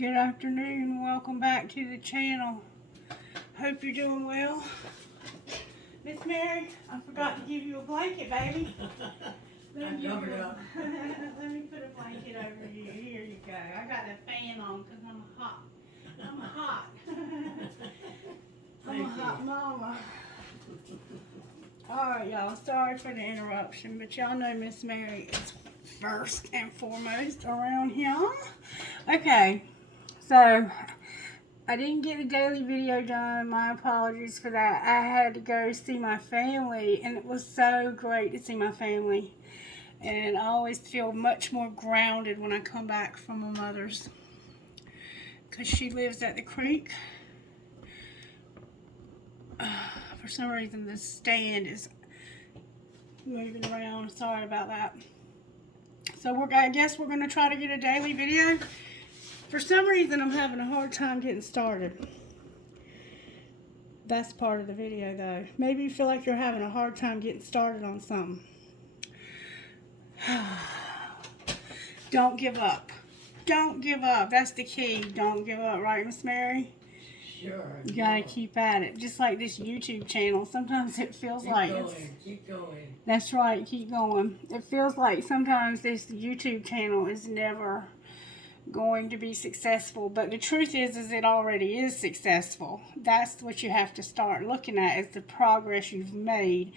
Good afternoon. Welcome back to the channel. Hope you're doing well. Miss Mary, I forgot to give you a blanket, baby. Let me put a blanket over you. Here you go. I got a fan on because I'm hot. I'm hot. I'm a hot mama. Alright, y'all. Sorry for the interruption, but y'all know Miss Mary is first and foremost around here. Okay, so I didn't get the daily video done. My apologies for that. I had to go see my family, and it was so great to see my family. And I always feel much more grounded when I come back from my mother's, because she lives at the creek. For some reason, the stand is moving around. Sorry about that. So I guess we're going to try to get a daily video. For some reason, I'm having a hard time getting started. That's part of the video, though. Maybe you feel like you're having a hard time getting started on something. Don't give up. Don't give up. That's the key. Don't give up, right, Miss Mary? Sure. You gotta keep at it. Just like this YouTube channel. Sometimes it feels like keep going. That's right, keep going. It feels like sometimes this YouTube channel is never going to be successful, but the truth is it already is successful. That's what you have to start looking at, is the progress you've made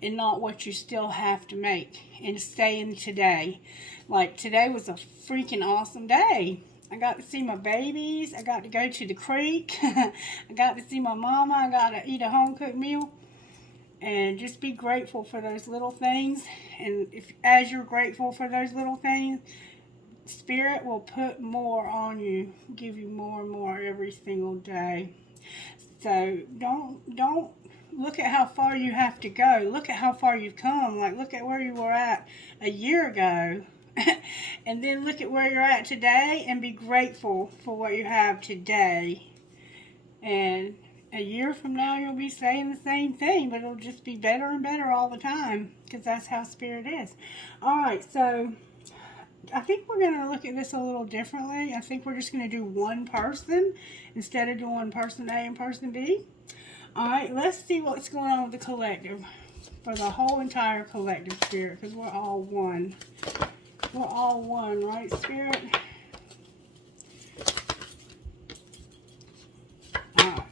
and not what you still have to make, and stay in today. Like, today was a freaking awesome day. I got to see my babies. I got to go to the creek. I got to see my mama. I got to eat a home-cooked meal. And just be grateful for those little things. And as you're grateful for those little things, Spirit will put more on you, give you more and more every single day. So don't look at how far you have to go. Look at how far you've come. Like, look at where you were at a year ago. And then look at where you're at today and be grateful for what you have today. And a year from now, you'll be saying the same thing, but it'll just be better and better all the time, because that's how Spirit is. All right, so I think we're going to look at this a little differently. I think we're just going to do one person instead of doing person A and person B. All right, let's see what's going on with the collective, for the whole entire collective, Spirit, because we're all one. We're all one, right, Spirit? All right.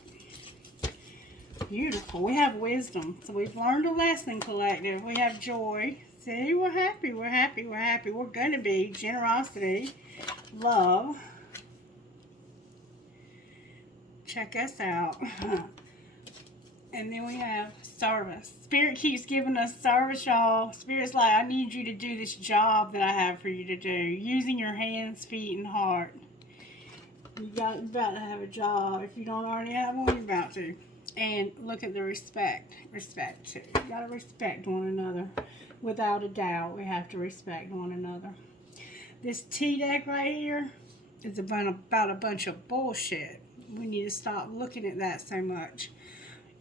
Beautiful. We have wisdom. So we've learned a lesson, collective. We have joy. See, we're happy. We're happy. We're happy. We're going to be generosity, love. Check us out. And then we have service. Spirit keeps giving us service, y'all. Spirit's like, I need you to do this job that I have for you to do, using your hands, feet, and heart. You're about to have a job. If you don't already have one, you're about to. And look at the respect. Respect, too. You got to respect one another. Without a doubt, we have to respect one another. This tea deck right here is about a bunch of bullshit. We need to stop looking at that so much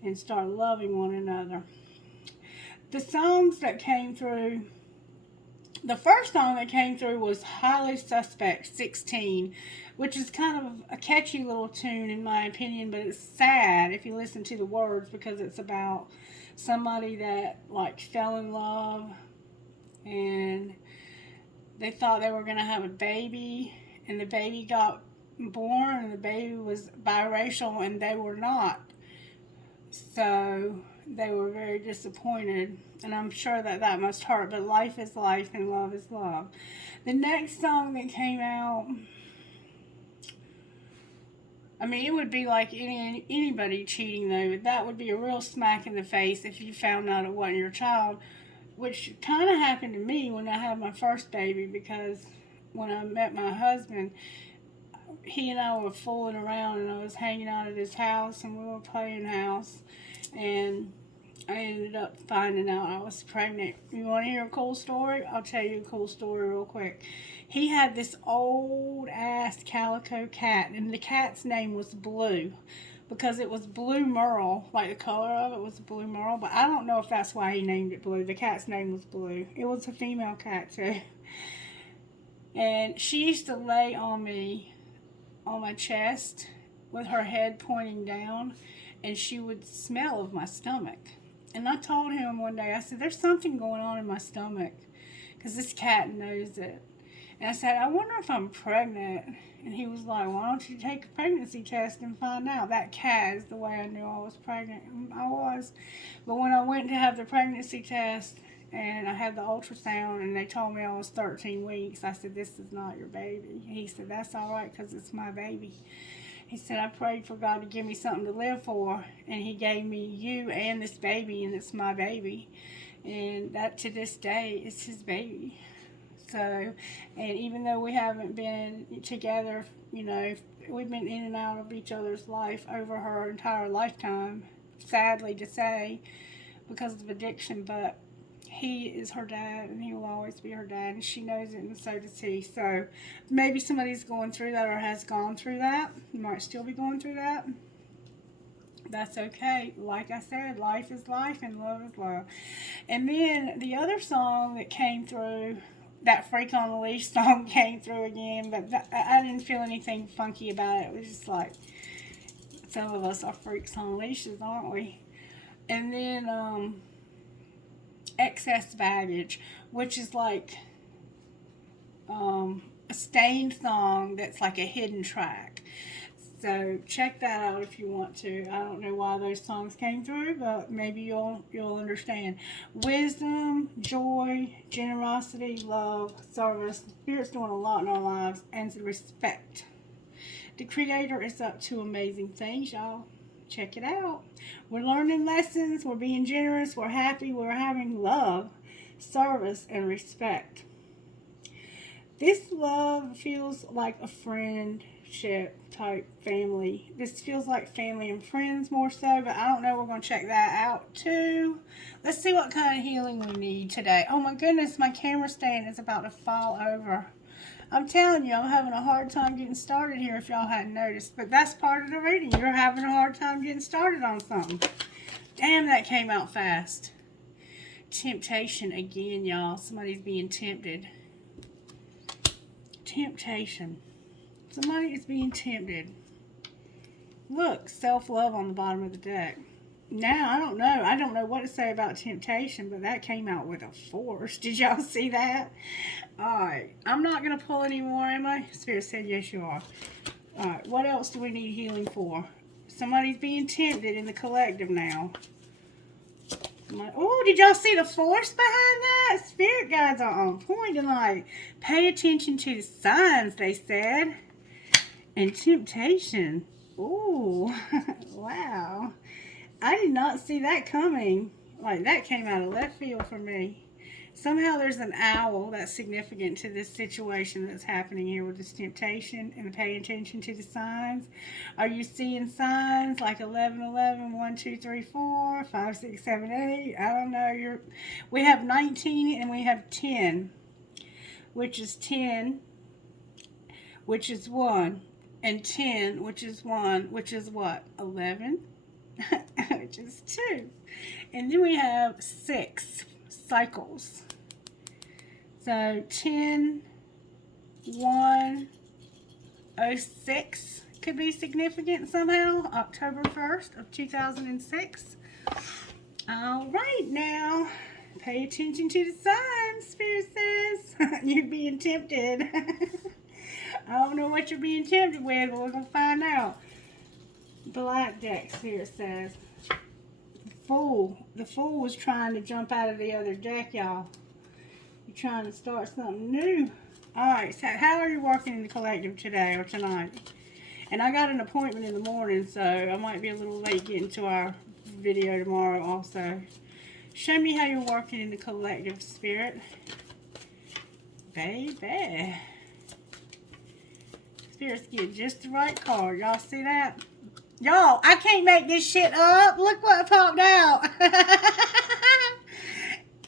and start loving one another. The songs that came through, the first song that came through was Highly Suspect 16, which is kind of a catchy little tune in my opinion, but it's sad if you listen to the words, because it's about somebody that like fell in love and they thought they were going to have a baby, and the baby got born and the baby was biracial and they were not. So they were very disappointed, and I'm sure that must hurt, but life is life and love is love. The next song that came out, I mean, it would be like anybody cheating, though. That would be a real smack in the face if you found out it wasn't your child, which kind of happened to me when I had my first baby, because when I met my husband, he and I were fooling around, and I was hanging out at his house, and we were playing house, and I ended up finding out I was pregnant. You want to hear a cool story? I'll tell you a cool story real quick. He had this old ass calico cat, and the cat's name was Blue, because it was Blue Merle, like the color of it was Blue Merle, but I don't know if that's why he named it Blue. The cat's name was Blue. It was a female cat too. And she used to lay on me on my chest with her head pointing down, and she would smell of my stomach. And I told him one day, I said, there's something going on in my stomach because this cat knows it. And I said, I wonder if I'm pregnant. And he was like, why don't you take a pregnancy test and find out? That cat is the way I knew I was pregnant. I was. But when I went to have the pregnancy test and I had the ultrasound and they told me I was 13 weeks, I said, this is not your baby. He said, that's all right because it's my baby. He said, I prayed for God to give me something to live for, and he gave me you and this baby, and it's my baby. And that to this day is his baby. So, and even though we haven't been together, you know, we've been in and out of each other's life over her entire lifetime, sadly to say, because of addiction, but he is her dad, and he will always be her dad, and she knows it, and so does he. So maybe somebody's going through that or has gone through that. You might still be going through that. That's okay. Like I said, life is life and love is love. And then the other song that came through, that Freak on the Leash song came through again, but I didn't feel anything funky about it. It was just like, some of us are freaks on leashes, aren't we? And then Excess Baggage, which is like a Stained song that's like a hidden track. So check that out if you want to. I don't know why those songs came through, but maybe you'll understand. Wisdom, joy, generosity, love, service. Spirit's doing a lot in our lives, and respect. The Creator is up to amazing things, y'all. Check it out. We're learning lessons. We're being generous. We're happy. We're having love, service, and respect. This love feels like a friendship type family. This feels like family and friends more so, but I don't know. We're going to check that out too. Let's see what kind of healing we need today. Oh my goodness, my camera stand is about to fall over. I'm telling you, I'm having a hard time getting started here if y'all hadn't noticed, but that's part of the reading. You're having a hard time getting started on something. Damn, that came out fast. Temptation again, y'all. Somebody's being tempted. Temptation. Somebody is being tempted. Look, self-love on the bottom of the deck. Now, I don't know. I don't know what to say about temptation, but that came out with a force. Did y'all see that? Alright. I'm not going to pull any more, am I? Spirit said, yes, you are. Alright. What else do we need healing for? Somebody's being tempted in the collective now. Oh, did y'all see the force behind that? Spirit guides are on point tonight. Pay attention to the signs, they said. And temptation. Ooh, wow. I did not see that coming. Like, that came out of left field for me. Somehow there's an owl that's significant to this situation that's happening here with this temptation and pay attention to the signs. Are you seeing signs like 11, 11, 1, 2, 3, 4, 5, 6, 7, 8? I don't know. We have 19 and we have 10, which is 10, which is 1, and 10, which is 1, which is what? 11, which is 2. And then we have 6 cycles. So 10, 1, 06 could be significant somehow. October 1st of 2006. All right, now pay attention to the signs, Spirit says. You're being tempted. I don't know what you're being tempted with, but we're going to find out. Black deck, Spirit says. The Fool was trying to jump out of the other deck, y'all. You're trying to start something new. Alright, so how are you working in the collective today or tonight? And I got an appointment in the morning, so I might be a little late getting to our video tomorrow also. Show me how you're working in the collective, Spirit. Baby. Spirit's getting just the right card. Y'all see that? Y'all, I can't make this shit up. Look what popped out.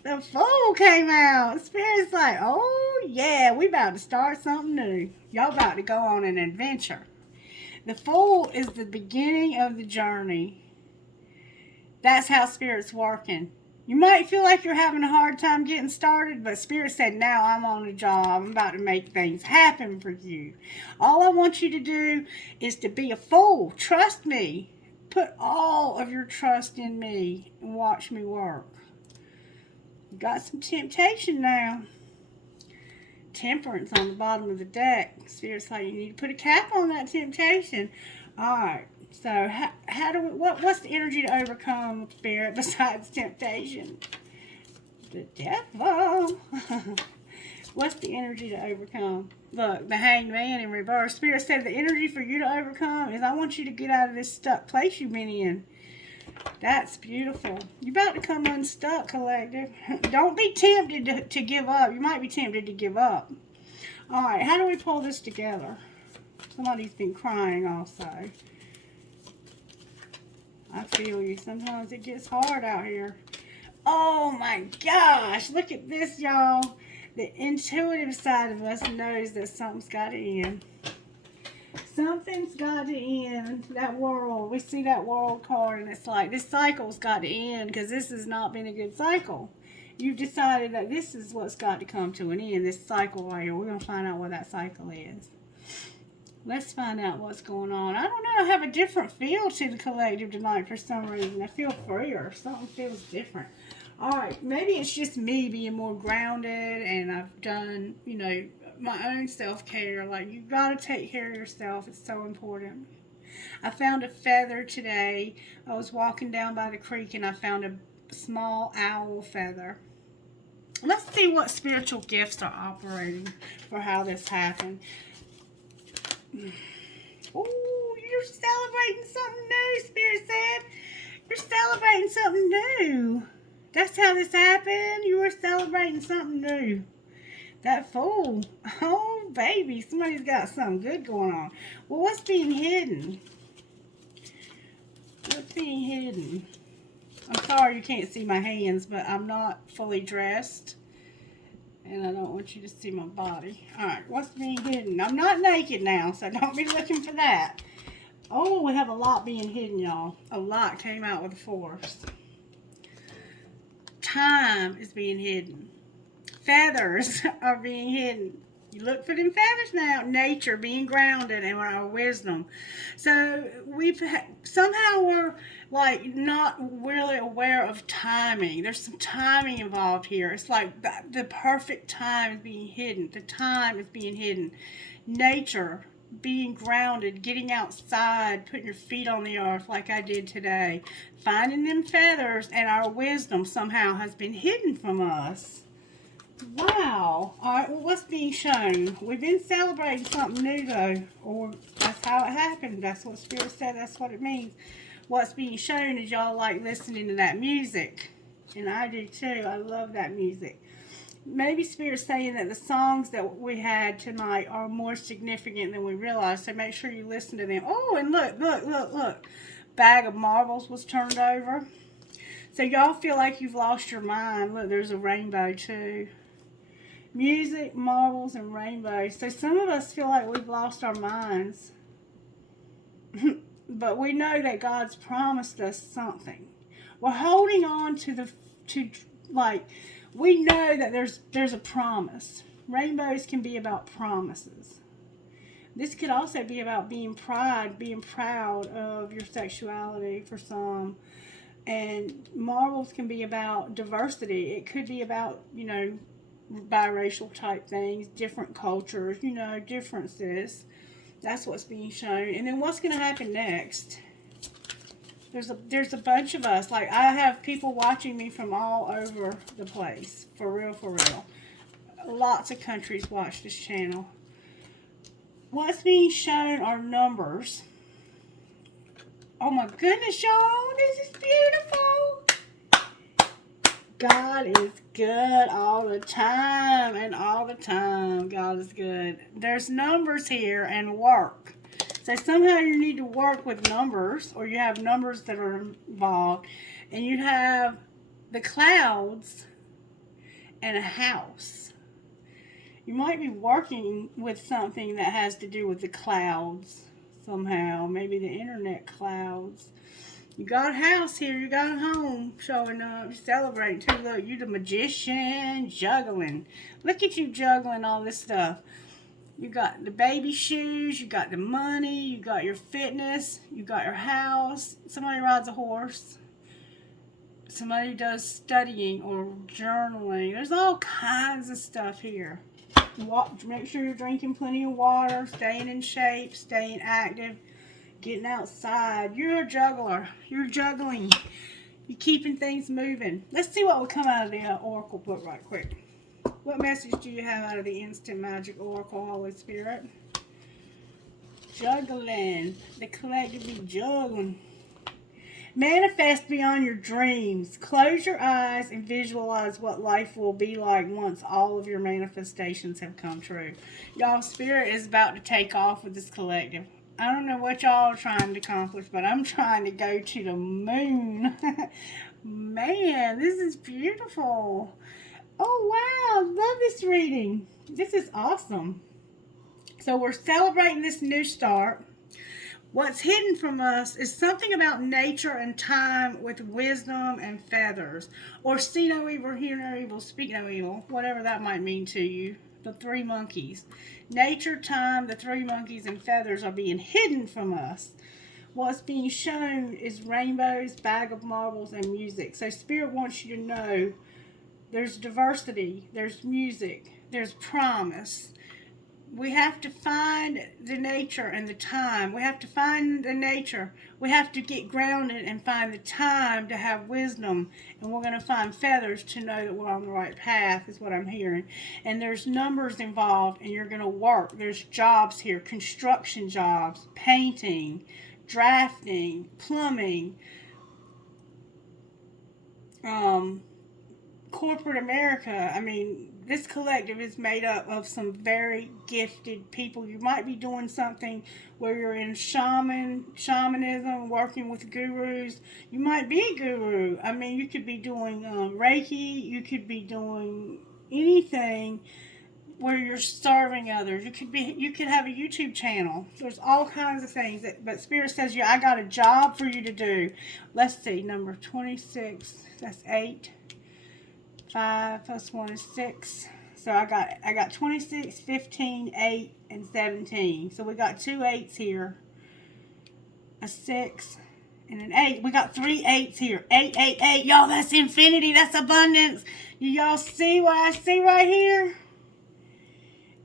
The Fool came out. Spirit's like, oh yeah, we about to start something new. Y'all about to go on an adventure. The Fool is the beginning of the journey. That's how Spirit's working. You might feel like you're having a hard time getting started, but Spirit said, now I'm on the job. I'm about to make things happen for you. All I want you to do is to be a fool. Trust me. Put all of your trust in me and watch me work. You got some temptation now. Temperance on the bottom of the deck. Spirit's like, you need to put a cap on that temptation. All right. So how do we, what's the energy to overcome, Spirit, besides temptation? The devil. What's the energy to overcome? Look, the Hanged Man in reverse. Spirit said the energy for you to overcome is I want you to get out of this stuck place you've been in. That's beautiful. You're about to come unstuck, collective. Don't be tempted to give up. You might be tempted to give up. All right, how do we pull this together? Somebody's been crying also. I feel you. Sometimes it gets hard out here. Oh my gosh. Look at this, y'all. The intuitive side of us knows that something's got to end. Something's got to end. That world. We see that world card and it's like, this cycle's got to end because this has not been a good cycle. You've decided that this is what's got to come to an end. This cycle right here. We're going to find out what that cycle is. Let's find out what's going on. I don't know. I have a different feel to the collective tonight for some reason. I feel freer. Something feels different. All right. Maybe it's just me being more grounded and I've done, you know, my own self-care. Like, you got to take care of yourself. It's so important. I found a feather today. I was walking down by the creek and I found a small owl feather. Let's see what spiritual gifts are operating for how this happened. Oh, you're celebrating something new, Spirit said. You're celebrating something new. That's how this happened. You were celebrating something new. That fool. Oh, baby. Somebody's got something good going on. Well, what's being hidden? What's being hidden? I'm sorry you can't see my hands, but I'm not fully dressed. And I don't want you to see my body. Alright, what's being hidden? I'm not naked now, so don't be looking for that. Oh, we have a lot being hidden, y'all. A lot came out with the force. Time is being hidden. Feathers are being hidden. You look for them feathers now. Nature, being grounded, and our wisdom. So somehow we're like not really aware of timing. There's some timing involved here. It's like the perfect time is being hidden. The time is being hidden. Nature, being grounded, getting outside, putting your feet on the earth like I did today. Finding them feathers, and our wisdom somehow has been hidden from us. Wow. All right, well, what's being shown? We've been celebrating something new, though. Or that's how it happened. That's what Spirit said. That's what it means. What's being shown is y'all like listening to that music. And I do, too. I love that music. Maybe Spirit's saying that the songs that we had tonight are more significant than we realize. So make sure you listen to them. Oh, and look. Bag of marbles was turned over. So y'all feel like you've lost your mind. Look, there's a rainbow, too. Music, marbles, and rainbows. So some of us feel like we've lost our minds. But we know that God's promised us something. We're holding on to we know that there's a promise. Rainbows can be about promises. This could also be about being proud of your sexuality for some. And marbles can be about diversity. It could be about, you know, biracial type things, different cultures, you know, differences. That's what's being shown. And then what's going to happen next? There's a bunch of us. Like, I have people watching me from all over the place. For real, for real. Lots of countries watch this channel. What's being shown are numbers. Oh my goodness, y'all. This is beautiful. God is good all the time, and all the time God is good. There's numbers here and work. So somehow you need to work with numbers, or you have numbers that are involved, and you have the clouds and a house. You might be working with something that has to do with the clouds somehow, maybe the internet clouds. You got a house here. You got a home showing up. You're celebrating too. Look, you the magician juggling. Look at you juggling all this stuff. You got the baby shoes. You got the money. You got your fitness. You got your house. Somebody rides a horse. Somebody does studying or journaling. There's all kinds of stuff here. Make sure you're drinking plenty of water, staying in shape, staying active, getting outside. You're a juggler. You're juggling. You're keeping things moving. Let's see what will come out of the Oracle book right quick. What message do you have out of the Instant Magic Oracle, Holy Spirit? Juggling. The collectively juggling. Manifest beyond your dreams. Close your eyes and visualize what life will be like once all of your manifestations have come true. Y'all, Spirit is about to take off with this collective. I don't know what y'all are trying to accomplish, but I'm trying to go to the moon. Man, this is beautiful. Oh, wow. Love this reading. This is awesome. So we're celebrating this new start. What's hidden from us is something about nature and time with wisdom and feathers. Or see no evil, hear no evil, speak no evil. Whatever that might mean to you. The three monkeys. Nature, time, the three monkeys, and feathers are being hidden from us. What's being shown is rainbows, bag of marbles, and music. So Spirit wants you to know there's diversity, there's music, there's promise. We have to find the nature and the time. We have to find the nature. We have to get grounded and find the time to have wisdom. And we're going to find feathers to know that we're on the right path, is what I'm hearing. And there's numbers involved, and you're going to work. There's jobs here, construction jobs, painting, drafting, plumbing, corporate America. I mean, this collective is made up of some very gifted people. You might be doing something where you're in shamanism, working with gurus. You might be a guru. I mean, you could be doing Reiki. You could be doing anything where you're serving others. You could have a YouTube channel. There's all kinds of things. But Spirit says, I got a job for you to do. Let's see, number 26. That's 8. 5 plus 1 is 6. So I got 26, 15, 8, and 17. So we got 2 8s here. A 6 and an 8. We got 3 8s here. 8, 8, 8. Y'all, that's infinity. That's abundance. Y'all see what I see right here?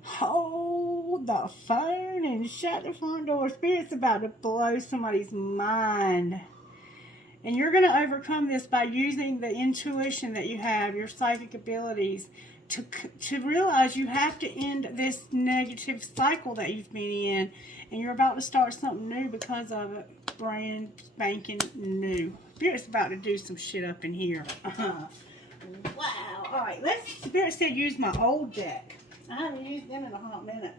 Hold the phone and shut the front door. Spirit's about to blow somebody's mind. And you're going to overcome this by using the intuition that you have, your psychic abilities, to realize you have to end this negative cycle that you've been in. And you're about to start something new because of it. Brand spanking new. Spirit's about to do some shit up in here. Wow. All right, Spirit said use my old deck. I haven't used them in a hot minute.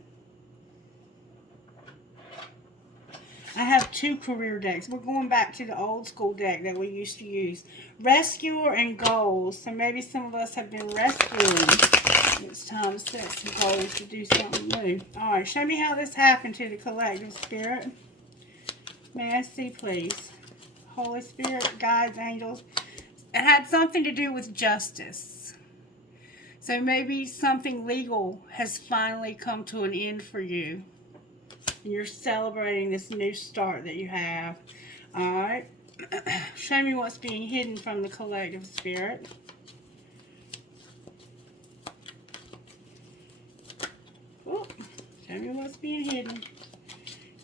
I have 2 career decks. We're going back to the old school deck that we used to use. Rescuer and goals. So maybe some of us have been rescuing. It's time to set some goals to do something new. Alright, show me how this happened to the collective, Spirit. May I see, please? Holy Spirit, guides, angels. It had something to do with justice. So maybe something legal has finally come to an end for you. You're celebrating this new start that you have. Alright. Show me what's being hidden from the collective, Spirit. Oh, show me what's being hidden.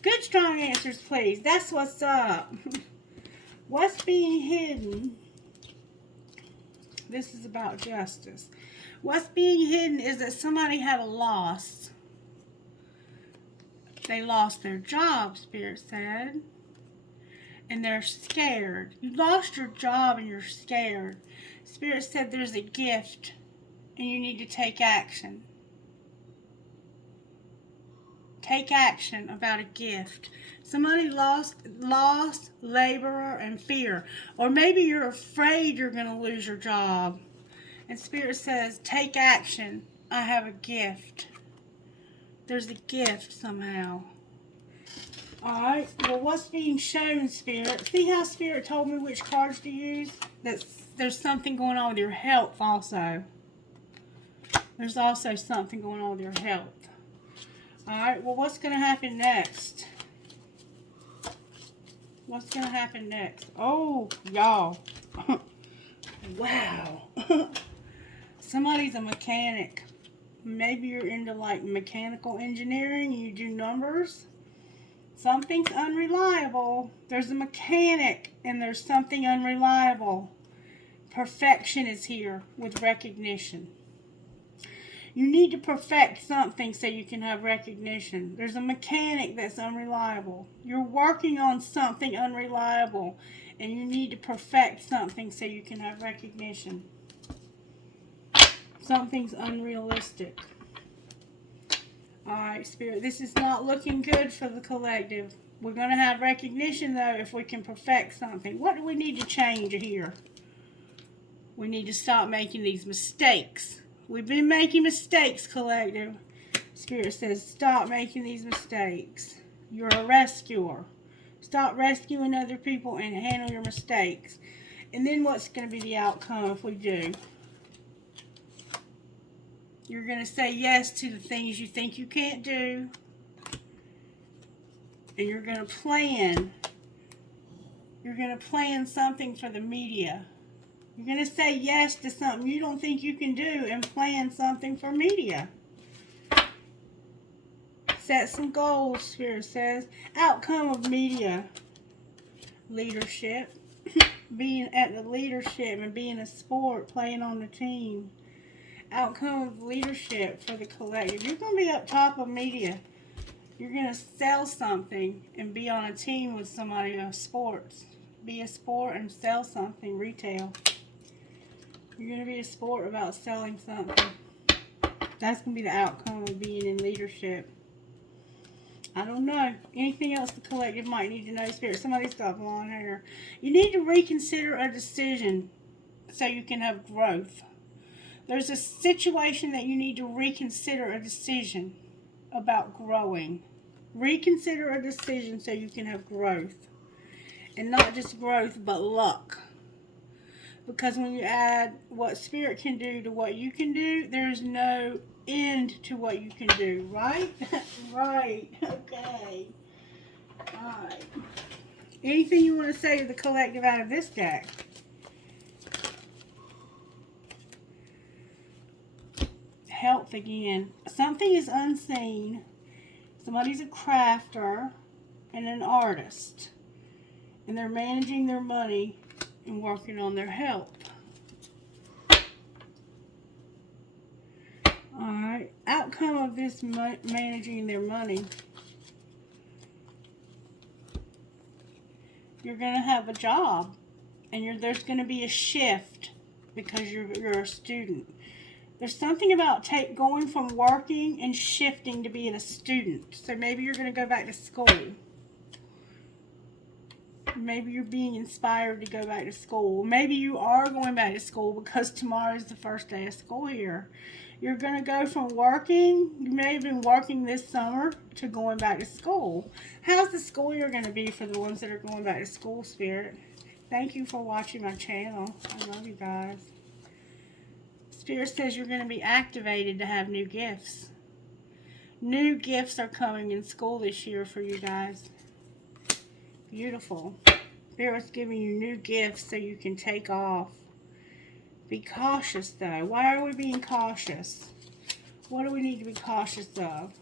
Good, strong answers, please. That's what's up. What's being hidden? This is about justice. What's being hidden is that somebody had a loss. They lost their job, Spirit said. And they're scared. You lost your job and you're scared. Spirit said there's a gift and you need to take action. Take action about a gift. Somebody lost loss, laborer, and fear. Or maybe you're afraid you're going to lose your job. And Spirit says, take action. I have a gift. There's a gift somehow. Alright, well, what's being shown, Spirit? See how Spirit told me which cards to use? There's something going on with your health also. There's also something going on with your health. Alright, well, what's going to happen next? What's going to happen next? Oh, y'all. Wow. Somebody's a mechanic. Maybe you're into like mechanical engineering. You do numbers. Something's unreliable. There's a mechanic and there's something unreliable. Perfection is here with recognition. You need to perfect something so you can have recognition. There's a mechanic that's unreliable. You're working on something unreliable and you need to perfect something so you can have recognition. Something's unrealistic. Alright, Spirit, this is not looking good for the collective. We're going to have recognition, though, if we can perfect something. What do we need to change here? We need to stop making these mistakes. We've been making mistakes, collective. Spirit says, stop making these mistakes. You're a rescuer. Stop rescuing other people and handle your mistakes. And then what's going to be the outcome if we do? You're going to say yes to the things you think you can't do. And you're going to plan. You're going to plan something for the media. You're going to say yes to something you don't think you can do and plan something for media. Set some goals, Spirit says. Outcome of media. Leadership. Being at the leadership and being a sport, playing on the team. Outcome of leadership for the collective. You're going to be up top of media. You're going to sell something and be on a team with somebody in sports. Be a sport and sell something, retail. You're going to be a sport about selling something. That's going to be the outcome of being in leadership. I don't know. Anything else the collective might need to know, Spirit? Somebody's got blonde hair. You need to reconsider a decision so you can have growth. There's a situation that you need to reconsider a decision about growing. Reconsider a decision so you can have growth. And not just growth, but luck. Because when you add what Spirit can do to what you can do, there's no end to what you can do, right? Right. Okay. Alright. Anything you want to say to the collective out of this deck? Health again. Something is unseen. Somebody's a crafter and an artist. And they're managing their money and working on their health. Alright. Outcome of this managing their money. You're going to have a job. And there's going to be a shift because you're a student. There's something about going from working and shifting to being a student. So maybe you're going to go back to school. Maybe you're being inspired to go back to school. Maybe you are going back to school because tomorrow is the first day of school here. You're going to go from working, you may have been working this summer, to going back to school. How's the school year going to be for the ones that are going back to school, Spirit? Thank you for watching my channel. I love you guys. Spirit says you're going to be activated to have new gifts. New gifts are coming in school this year for you guys. Beautiful. Spirit's giving you new gifts so you can take off. Be cautious though. Why are we being cautious? What do we need to be cautious of?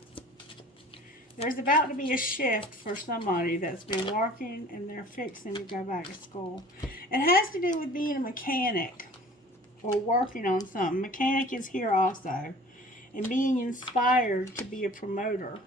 There's about to be a shift for somebody that's been working and they're fixing to go back to school. It has to do with being a mechanic. Or working on something. Mechanic is here also. And being inspired to be a promoter.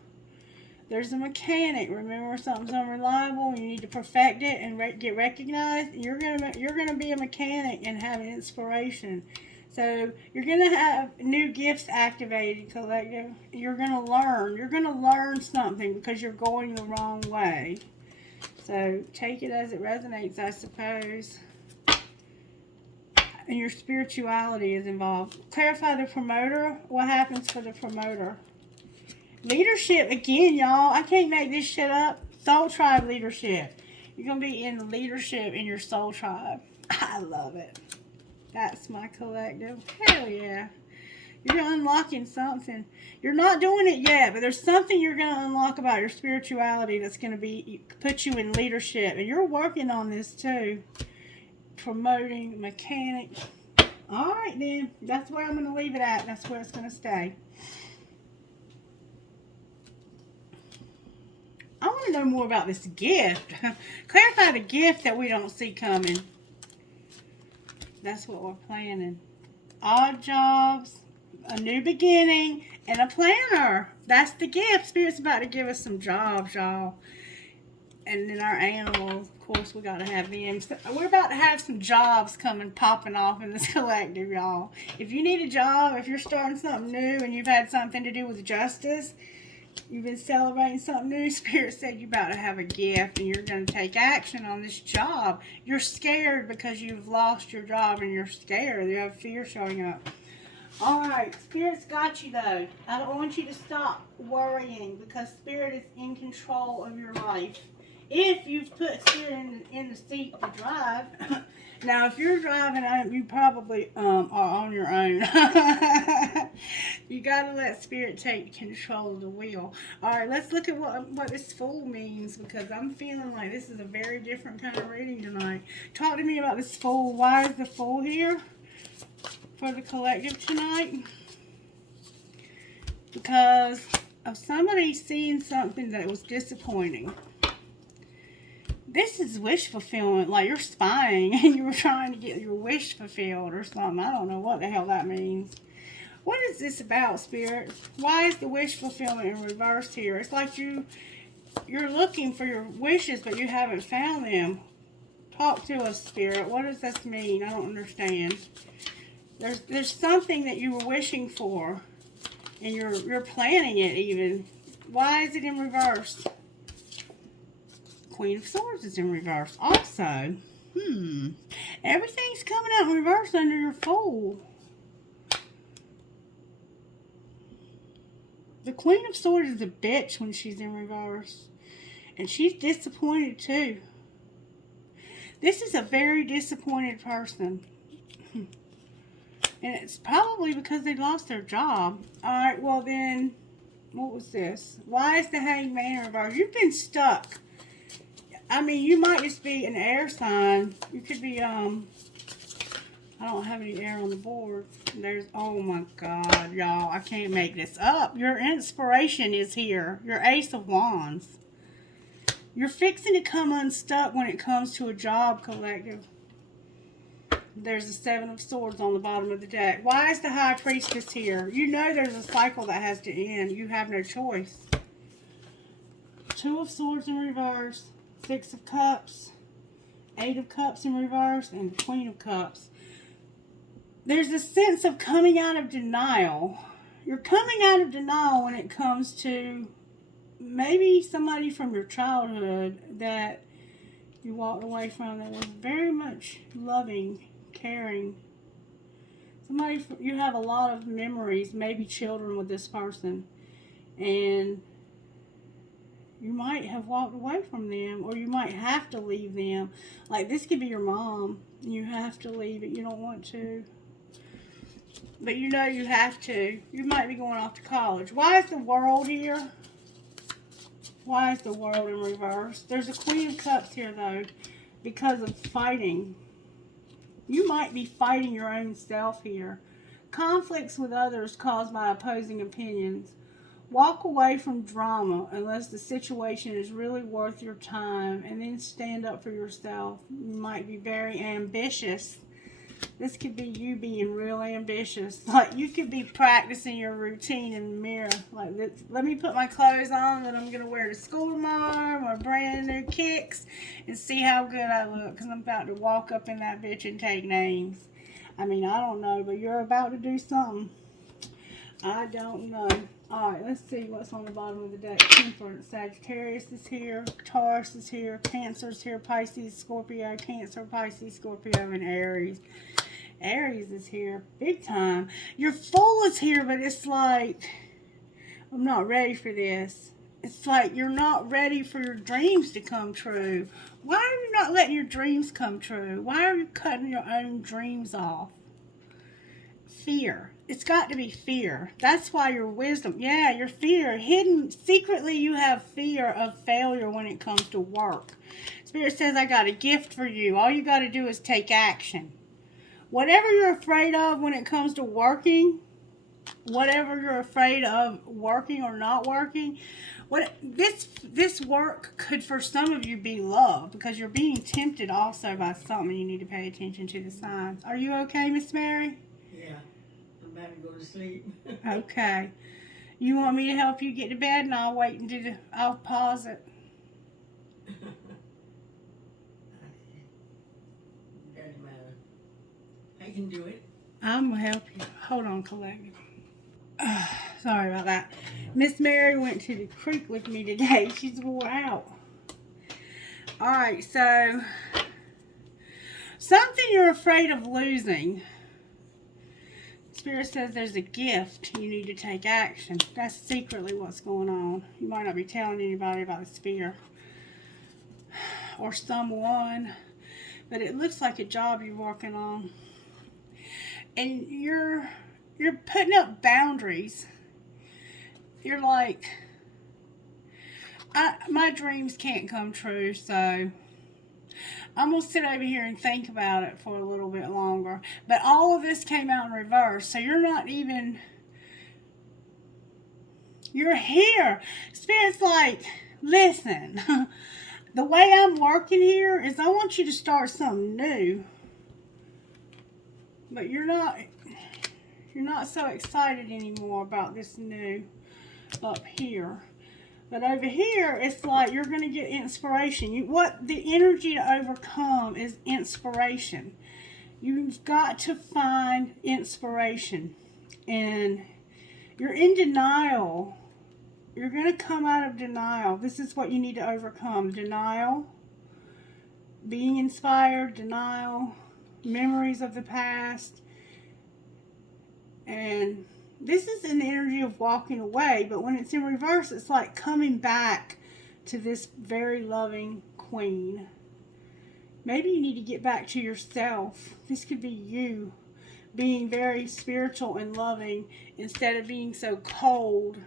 There's a mechanic. Remember, something's unreliable and you need to perfect it and get recognized. You're gonna be a mechanic and have an inspiration. So you're gonna have new gifts activated, collective. You're gonna learn. You're gonna learn something because you're going the wrong way. So take it as it resonates, I suppose. And your spirituality is involved. Clarify the promoter. What happens for the promoter? Leadership, again, y'all. I can't make this shit up. Soul tribe leadership. You're going to be in leadership in your soul tribe. I love it. That's my collective. Hell yeah. You're unlocking something. You're not doing it yet, but there's something you're going to unlock about your spirituality that's going to put you in leadership. And you're working on this too. Promoting, mechanic. All right, then. That's where I'm going to leave it at. That's where it's going to stay. I want to know more about this gift. Clarify the gift that we don't see coming. That's what we're planning. Odd jobs, a new beginning, and a planner. That's the gift. Spirit's about to give us some jobs, y'all. And then our animals, of course, we got to have them. So we're about to have some jobs coming, popping off in this collective, y'all. If you need a job, if you're starting something new and you've had something to do with justice, you've been celebrating something new, Spirit said you're about to have a gift and you're going to take action on this job. You're scared because you've lost your job and you're scared. You have fear showing up. All right, Spirit's got you, though. I don't want you to stop worrying because Spirit is in control of your life. If you've put Spirit in the seat to drive. Now, if you're driving, you probably are on your own. You got to let Spirit take control of the wheel. All right, let's look at what this Fool means, because I'm feeling like this is a very different kind of reading tonight. Talk to me about this Fool. Why is the Fool here for the collective tonight? Because of somebody seeing something that was disappointing. This is wish fulfillment, like you're spying and you were trying to get your wish fulfilled or something. I don't know what the hell that means. What is this about, Spirit? Why is the wish fulfillment in reverse here? It's like you're looking for your wishes, but you haven't found them. Talk to us, Spirit. What does this mean? I don't understand. There's something that you were wishing for, and you're planning it even. Why is it in reverse? Queen of Swords is in reverse also. Everything's coming out in reverse under your Fool. The Queen of Swords is a bitch when she's in reverse. And she's disappointed too. This is a very disappointed person. And it's probably because they lost their job. Alright, well then, what was this? Why is the Hanged Man in reverse? You've been stuck. I mean, you might just be an air sign. You could be, I don't have any air on the board. There's, oh my God, y'all. I can't make this up. Your inspiration is here. Your Ace of Wands. You're fixing to come unstuck when it comes to a job, collective. There's the Seven of Swords on the bottom of the deck. Why is the High Priestess here? You know there's a cycle that has to end. You have no choice. Two of Swords in reverse. Six of Cups, Eight of Cups in reverse, and the Queen of Cups. There's a sense of coming out of denial. You're coming out of denial when it comes to maybe somebody from your childhood that you walked away from that was very much loving, caring. Somebody, you have a lot of memories, maybe children with this person, and you might have walked away from them, or you might have to leave them. Like, this could be your mom. You have to leave it. You don't want to. But you know you have to. You might be going off to college. Why is the World here? Why is the World in reverse? There's a Queen of Cups here, though, because of fighting. You might be fighting your own self here. Conflicts with others caused by opposing opinions. Walk away from drama unless the situation is really worth your time, and then stand up for yourself. You might be very ambitious. This could be you being real ambitious. Like, you could be practicing your routine in the mirror. Like, let me put my clothes on that I'm going to wear to school tomorrow, my brand new kicks, and see how good I look, because I'm about to walk up in that bitch and take names. I mean, I don't know, but you're about to do something. I don't know. Alright, let's see what's on the bottom of the deck. Temperance, Sagittarius is here, Taurus is here, Cancer is here, Pisces, Scorpio, Cancer, Pisces, Scorpio, and Aries. Aries is here, big time. Your Fool is here, but it's like, I'm not ready for this. It's like you're not ready for your dreams to come true. Why are you not letting your dreams come true? Why are you cutting your own dreams off? Fear. It's got to be fear. That's why your wisdom, yeah, your fear. Hidden, secretly you have fear of failure when it comes to work. Spirit says, I got a gift for you. All you got to do is take action. Whatever you're afraid of when it comes to working, whatever you're afraid of working or not working, this work could for some of you be love, because you're being tempted also by something. You need to pay attention to the signs. Are you okay, Miss Mary? Yeah. I'm about to go to sleep. Okay. You want me to help you get to bed, and I'll wait and I'll pause it. Doesn't matter. I can do it. I'm gonna help you. Hold on, collective. Sorry about that. Miss Mary went to the creek with me today. She's wore out. Alright, so something you're afraid of losing. Spirit says there's a gift. You need to take action. That's secretly what's going on. You might not be telling anybody about this fear. Or someone. But it looks like a job you're working on. And you're putting up boundaries. You're like, my dreams can't come true, so I'm going to sit over here and think about it for a little bit longer. But all of this came out in reverse, so you're not even, you're here. Spirit's like, listen, the way I'm working here is I want you to start something new. But you're not so excited anymore about this new up here. But over here, it's like you're going to get inspiration. The energy to overcome is inspiration. You've got to find inspiration. And you're in denial. You're going to come out of denial. This is what you need to overcome. Denial, being inspired, denial, memories of the past. And this is an energy of walking away, but when it's in reverse, it's like coming back to this very loving queen. Maybe you need to get back to yourself. This could be you being very spiritual and loving instead of being so cold.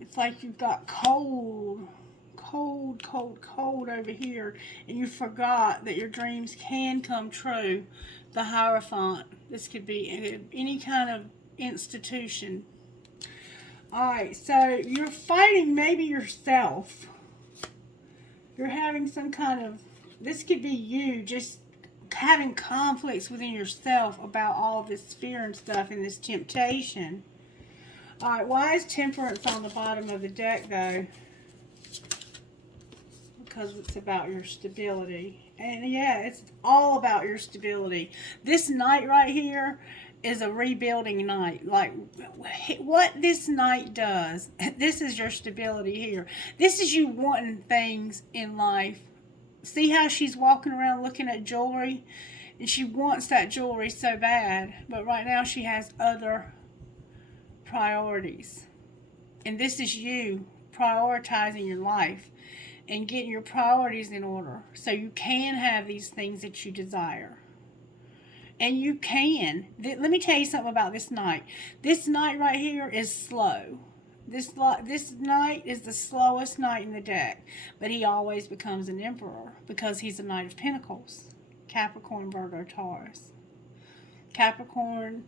It's like you've got cold over here, and you forgot that your dreams can come true. The Hierophant. This could be any kind of institution. Alright, so you're fighting maybe yourself. You're having some kind of, this could be you just having conflicts within yourself about all this fear and stuff and this temptation. Alright, why is Temperance on the bottom of the deck though? Because it's about your stability. And yeah, it's all about your stability. This night right here is a rebuilding night. Like, what this night does, this is your stability here. This is you wanting things in life. See how she's walking around looking at jewelry? And she wants that jewelry so bad. But right now she has other priorities. And this is you prioritizing your life and getting your priorities in order so you can have these things that you desire. And you can. Let me tell you something about this night. This night right here is slow. This night is the slowest night in the deck. But he always becomes an emperor because he's a Knight of Pentacles. Capricorn, Virgo, Taurus. Capricorn.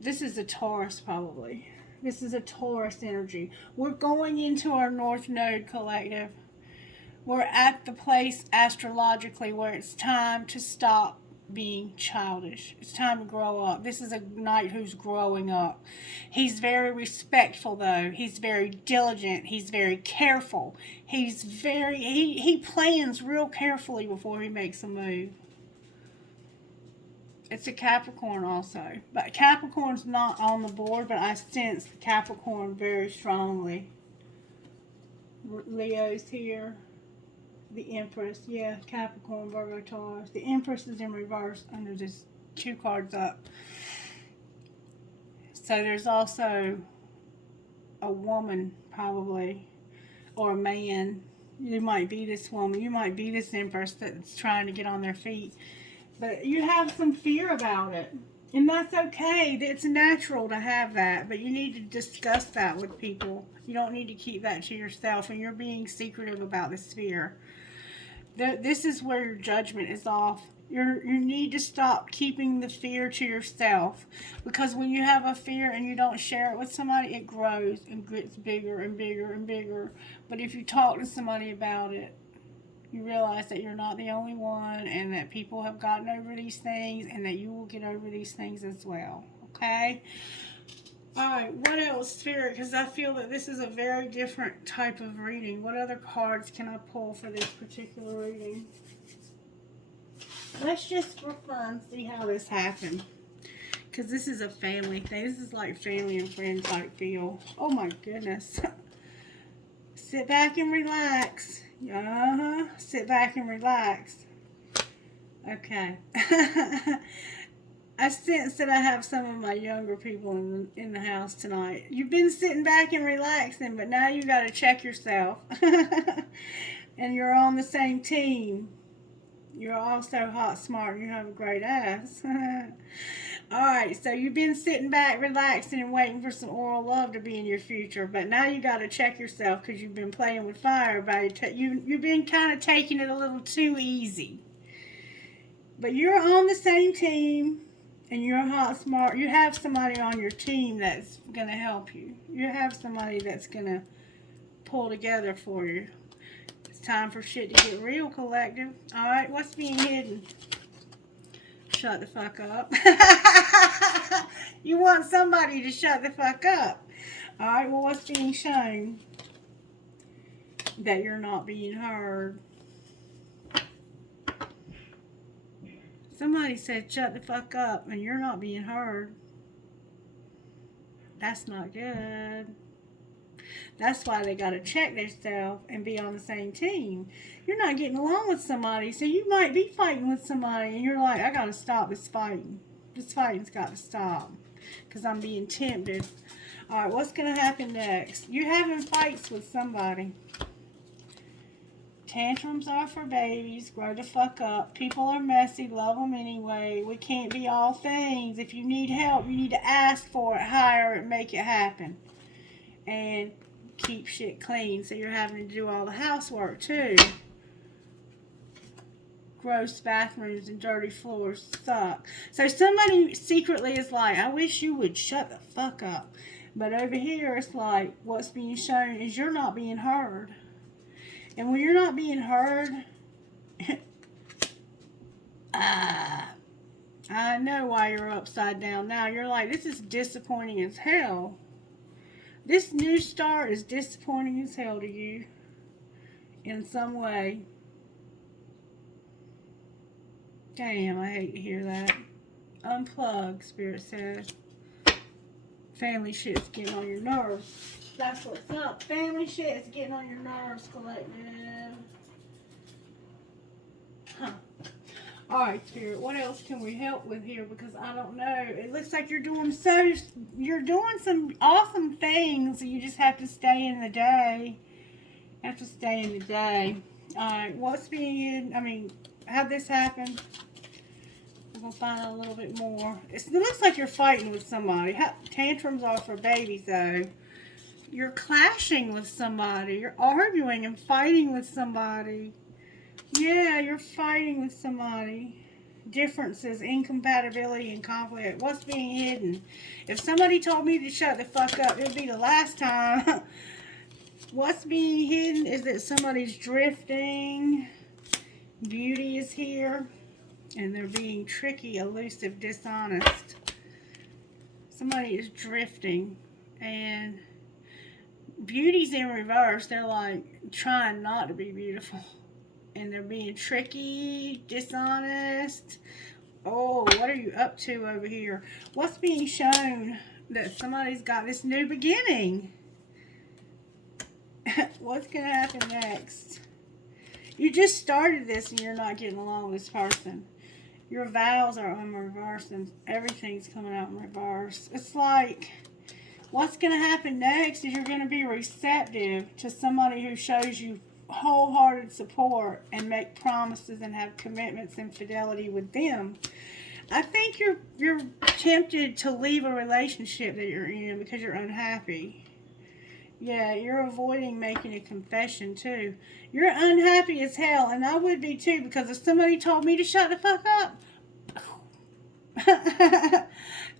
This is a Taurus probably. This is a Taurus energy. We're going into our North Node collective. We're at the place astrologically where it's time to stop being childish. It's time to grow up. This is a knight who's growing up. He's very respectful though. He's very diligent. He's very careful. He plans real carefully before he makes a move. It's a Capricorn also. But Capricorn's not on the board, but I sense Capricorn very strongly. Leo's here. The Empress. Yeah, Capricorn, Virgo, Taurus. The Empress is in reverse under this 2 cards up. So there's also a woman, probably, or a man. You might be this woman. You might be this empress that's trying to get on their feet. But you have some fear about it. And that's okay. It's natural to have that. But you need to discuss that with people. You don't need to keep that to yourself. And you're being secretive about this fear. This is where your judgment is off. You need to stop keeping the fear to yourself. Because when you have a fear and you don't share it with somebody, it grows and gets bigger and bigger and bigger. But if you talk to somebody about it, you realize that you're not the only one, and that people have gotten over these things, and that you will get over these things as well. Okay? Alright, what else, Spirit? Because I feel that this is a very different type of reading. What other cards can I pull for this particular reading? Let's just, for fun, see how this happened. Because this is a family thing. This is like family and friend type feel. Oh my goodness. Sit back and relax. Sit back and relax. Okay. I sense that I have some of my younger people in the house tonight. You've been sitting back and relaxing, but now you got to check yourself. And you're on the same team. You're also hot, smart, and you have a great ass. Alright, so you've been sitting back, relaxing, and waiting for some oral love to be in your future. But now you got to check yourself because you've been playing with fire. You've been kind of taking it a little too easy. But you're on the same team, and you're hot, smart. You have somebody on your team that's going to help you. You have somebody that's going to pull together for you. It's time for shit to get real, collective. Alright, what's being hidden? Shut the fuck up. You want somebody to shut the fuck up. Alright, well, what's being shown? That you're not being heard. Somebody said shut the fuck up and you're not being heard. That's not good. That's why they got to check themselves and be on the same team. You're not getting along with somebody, so you might be fighting with somebody, and you're like, I got to stop this fighting. This fighting's got to stop because I'm being tempted. All right, what's going to happen next? You're having fights with somebody. Tantrums are for babies. Grow the fuck up. People are messy. Love them anyway. We can't be all things. If you need help, you need to ask for it, hire it, make it happen. And keep shit clean, so you're having to do all the housework too. Gross bathrooms and dirty floors suck. So somebody secretly is like, I wish you would shut the fuck up. But over here it's like, what's being shown is you're not being heard. And when you're not being heard, I know why you're upside down now. You're like, this is disappointing as hell. This new start is disappointing as hell to you in some way. Damn, I hate to hear that. Unplug, Spirit says. Family shit's getting on your nerves. That's what's up. Family shit's getting on your nerves, collective. Huh. Alright, Spirit, what else can we help with here? Because I don't know. It looks like you're doing some awesome things. You just have to stay in the day. You have to stay in the day. Alright, what's being, how'd this happen? We're going to find out a little bit more. It looks like you're fighting with somebody. Tantrums are for babies, though. You're clashing with somebody. You're arguing and fighting with somebody. Yeah, you're fighting with somebody. Differences, incompatibility, and conflict. What's being hidden? If somebody told me to shut the fuck up, it would be the last time. What's being hidden is that somebody's drifting. Beauty is here. And they're being tricky, elusive, dishonest. Somebody is drifting. And beauty's in reverse. They're like trying not to be beautiful. And they're being tricky, dishonest. Oh, what are you up to over here? What's being shown? That somebody's got this new beginning. What's going to happen next? You just started this and you're not getting along with this person. Your vows are in reverse and everything's coming out in reverse. It's like What's going to happen next is you're going to be receptive to somebody who shows you wholehearted support and make promises and have commitments and fidelity with them. I think you're tempted to leave a relationship that you're in because you're unhappy. Yeah, you're avoiding making a confession too. You're unhappy as hell, and I would be too, because if somebody told me to shut the fuck up,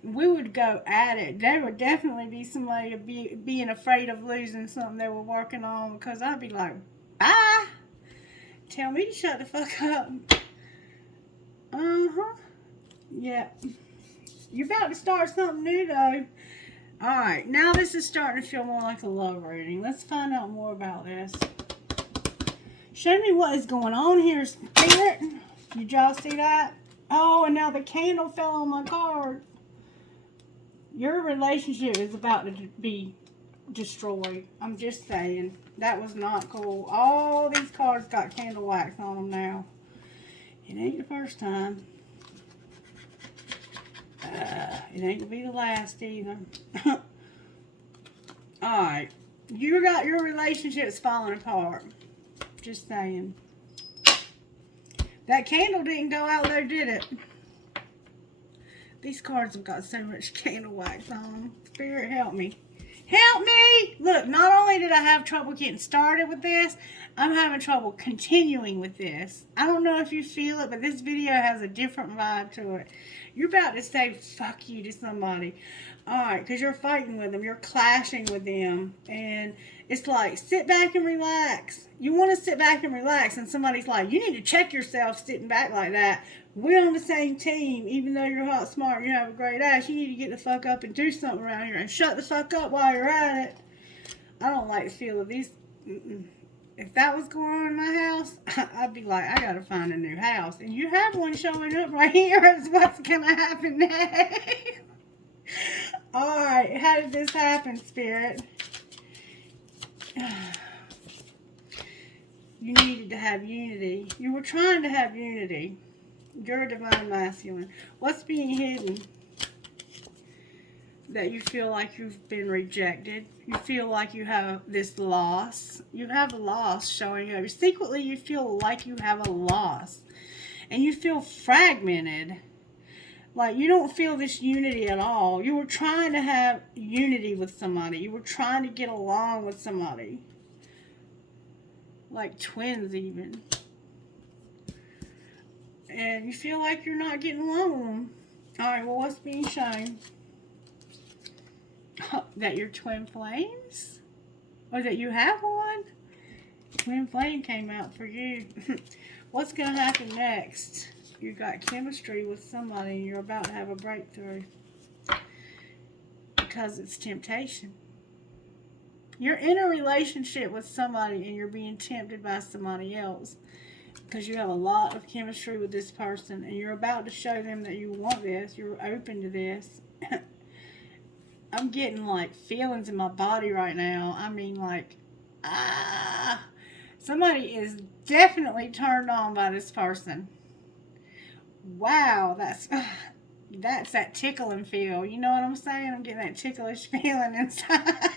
we would go at it. There would definitely be somebody being afraid of losing something they were working on, because I'd be like, bye. Tell me to shut the fuck up. Yeah. You're about to start something new, though. Alright, now this is starting to feel more like a love reading. Let's find out more about this. Show me what is going on here, Spirit. Did y'all see that? Oh, and now the candle fell on my card. Your relationship is about to be destroyed. I'm just saying. That was not cool. All these cards got candle wax on them now. It ain't the first time. It ain't gonna be the last either. Alright. Your relationship's falling apart. Just saying. That candle didn't go out there, did it? These cards have got so much candle wax on them. Spirit, help me. Help me! Look, not only did I have trouble getting started with this, I'm having trouble continuing with this. I don't know if you feel it, but this video has a different vibe to it. You're about to say fuck you to somebody. Alright, because you're fighting with them. You're clashing with them. And it's like, sit back and relax. You want to sit back and relax, and somebody's like, you need to check yourself sitting back like that. We're on the same team. Even though you're hot, smart, and you have a great ass, you need to get the fuck up and do something around here. And shut the fuck up while you're at it. I don't like the feel of these. If that was going on in my house, I'd be like, I gotta find a new house. And you have one showing up right here. Is what's gonna happen next. Alright, how did this happen, Spirit? You needed to have unity. You were trying to have unity. You're a divine masculine. What's being hidden? That you feel like you've been rejected. You feel like you have this loss. You have a loss showing up. Secretly, you feel like you have a loss. And you feel fragmented. Like, you don't feel this unity at all. You were trying to have unity with somebody. You were trying to get along with somebody. Like twins, even. And you feel like you're not getting along with them. Alright, well, what's being shown? That you're twin flames? Or that you have one? Twin flame came out for you. What's going to happen next? You got chemistry with somebody and you're about to have a breakthrough. Because it's temptation. You're in a relationship with somebody and you're being tempted by somebody else. Because you have a lot of chemistry with this person and you're about to show them that you want this. You're open to this. I'm getting like feelings in my body right now. I mean, like, somebody is definitely turned on by this person. Wow, that's that tickling feel. You know what I'm saying? I'm getting that ticklish feeling inside.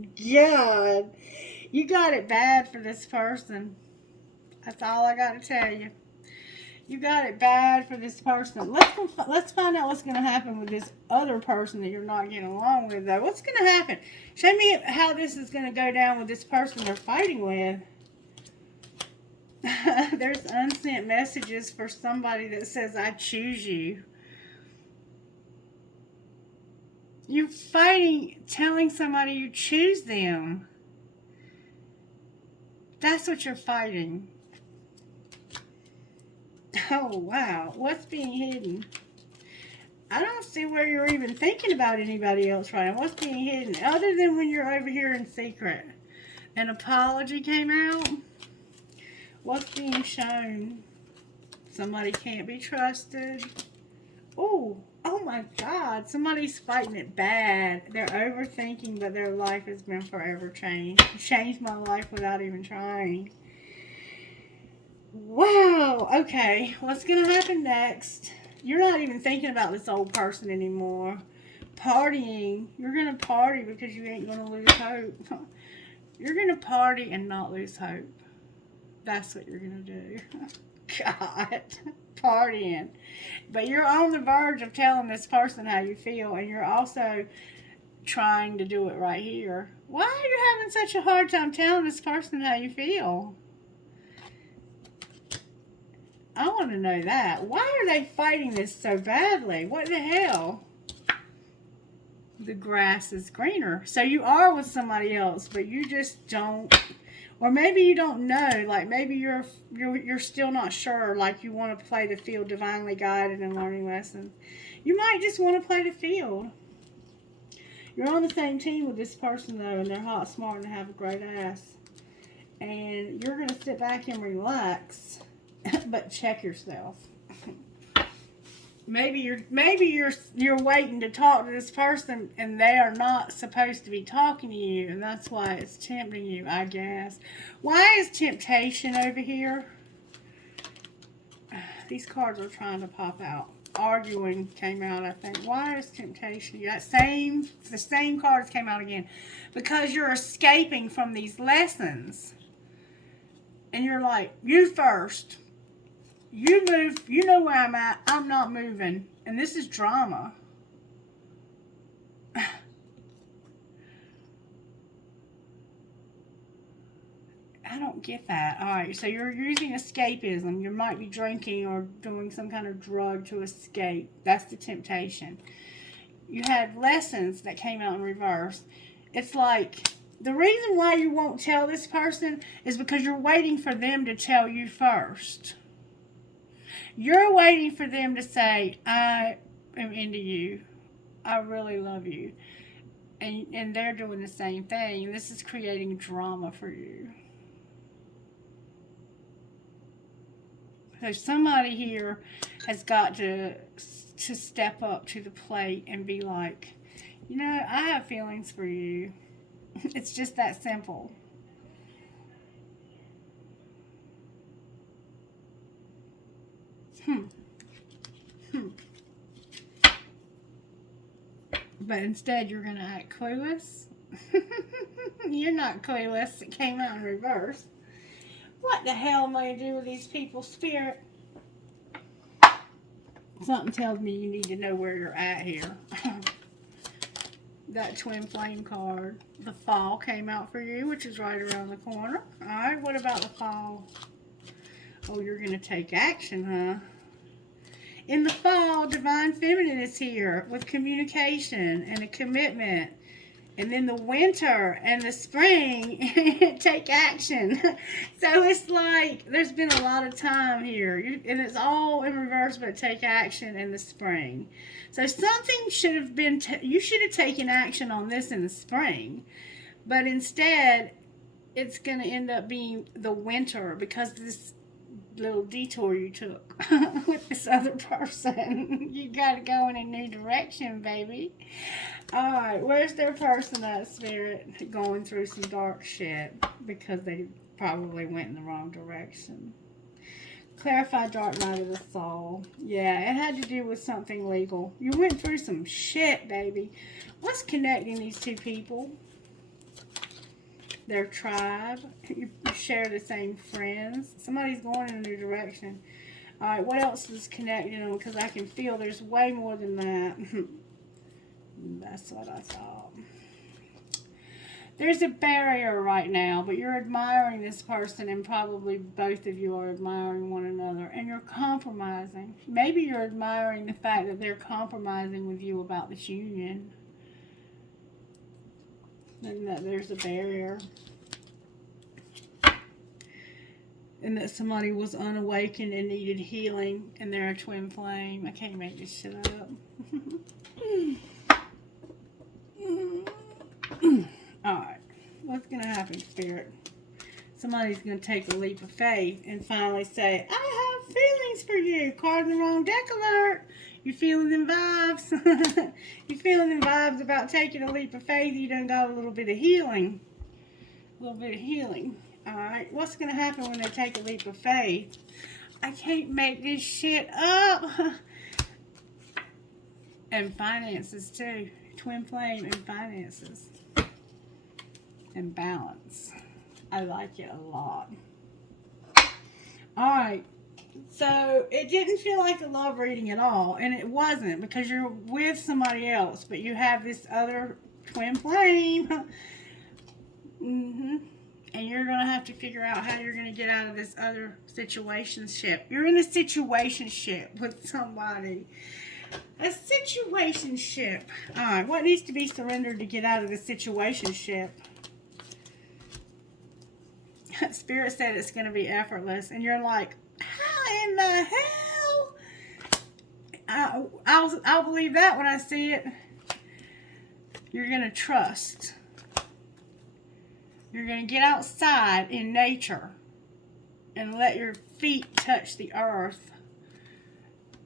God, you got it bad for this person. That's all I got to tell you. You got it bad for this person. Let's find out what's going to happen with this other person that you're not getting along with, though. What's going to happen? Show me how this is going to go down with this person they're fighting with. There's unsent messages for somebody that says, I choose you. You're fighting, telling somebody you choose them. That's what you're fighting. Oh, wow. What's being hidden? I don't see where you're even thinking about anybody else right now. What's being hidden? Other than when you're over here in secret. An apology came out. What's being shown? Somebody can't be trusted. Oh my God. Somebody's fighting it bad. They're overthinking, but their life has been forever changed. Changed my life without even trying. Wow. Okay. What's going to happen next? You're not even thinking about this old person anymore. partying. You're going to party because you ain't going to lose hope. You're going to party and not lose hope. That's what you're going to do. God. Partying. But you're on the verge of telling this person how you feel, and you're also trying to do it right here. Why are you having such a hard time telling this person how you feel? I want to know that. Why are they fighting this so badly? What the hell? The grass is greener. So you are with somebody else, but you just don't, or maybe you don't know. Like maybe you're still not sure. Like you want to play the field divinely guided and learning lessons. You might just want to play the field. You're on the same team with this person though, and they're hot, smart, and have a great ass. And you're gonna sit back and relax, but check yourself. Maybe you're waiting to talk to this person, and they are not supposed to be talking to you, and that's why it's tempting you, I guess. Why is temptation over here? These cards are trying to pop out. Arguing came out, I think. Why is temptation? The same cards came out again. Because you're escaping from these lessons. And you're like, you first. You move. You know where I'm at. I'm not moving. And this is drama. I don't get that. All right, so you're using escapism. You might be drinking or doing some kind of drug to escape. That's the temptation. You had lessons that came out in reverse. It's like the reason why you won't tell this person is because you're waiting for them to tell you first. You're waiting for them to say, I am into you. I really love you. And they're doing the same thing. And this is creating drama for you. So somebody here has got to step up to the plate and be like, you know, I have feelings for you. It's just that simple. But instead you're going to act clueless. You're not clueless. It came out in reverse. What the hell am I going to do with these people's spirit? Something tells me you need to know where you're at here. That twin flame card. The fall came out for you, which is right around the corner. Alright, what about the fall? Oh, you're going to take action, huh? In the fall, Divine Feminine is here with communication and a commitment. And then the winter and the spring, take action. So it's like there's been a lot of time here. And it's all in reverse, but take action in the spring. So something should have been, you should have taken action on this in the spring. But instead, it's going to end up being the winter because this little detour you took with this other person. You got to go in a new direction, baby. Alright, where's their person at, Spirit? Going through some dark shit because they probably went in the wrong direction. Clarify dark night of the soul. Yeah, it had to do with something legal. You went through some shit, baby. What's connecting these two people? Their tribe. You share the same friends. Somebody's going in a new direction. Alright, what else is connecting them? Because I can feel there's way more than that. That's what I thought. There's a barrier right now, but you're admiring this person, and probably both of you are admiring one another, and you're compromising. Maybe you're admiring the fact that they're compromising with you about this union. And that there's a barrier. And that somebody was unawakened and needed healing, and they're a twin flame. I can't make this shit up. Alright, what's going to happen, Spirit? Somebody's going to take a leap of faith and finally say, I have feelings for you. Card in the wrong deck alert. You feeling them vibes? You feeling them vibes about taking a leap of faith? You done got a little bit of healing. A little bit of healing. Alright, what's going to happen when they take a leap of faith? I can't make this shit up. And finances too. twin flame, and finances. And balance. I like it a lot. Alright. So, it didn't feel like a love reading at all. And it wasn't, because you're with somebody else. But you have this other twin flame. And you're going to have to figure out how you're going to get out of this other situationship. You're in a situationship with somebody. A situationship. Alright, what needs to be surrendered to get out of the situationship? Spirit said it's going to be effortless. And you're like, how in the hell? I'll believe that when I see it. You're going to trust. You're going to get outside in nature and let your feet touch the earth.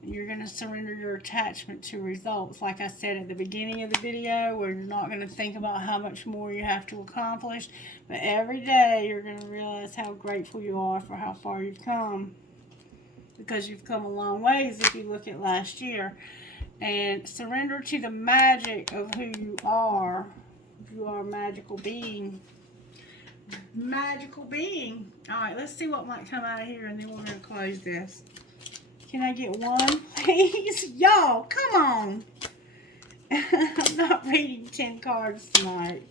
You're going to surrender your attachment to results. Like I said at the beginning of the video, where you're not going to think about how much more you have to accomplish. But every day you're going to realize how grateful you are for how far you've come. Because you've come a long ways if you look at last year. And surrender to the magic of who you are. You are a magical being. Magical being. Alright, let's see what might come out of here, and then we're going to close this. Can I get one, please? Y'all, come on. I'm not reading 10 cards tonight.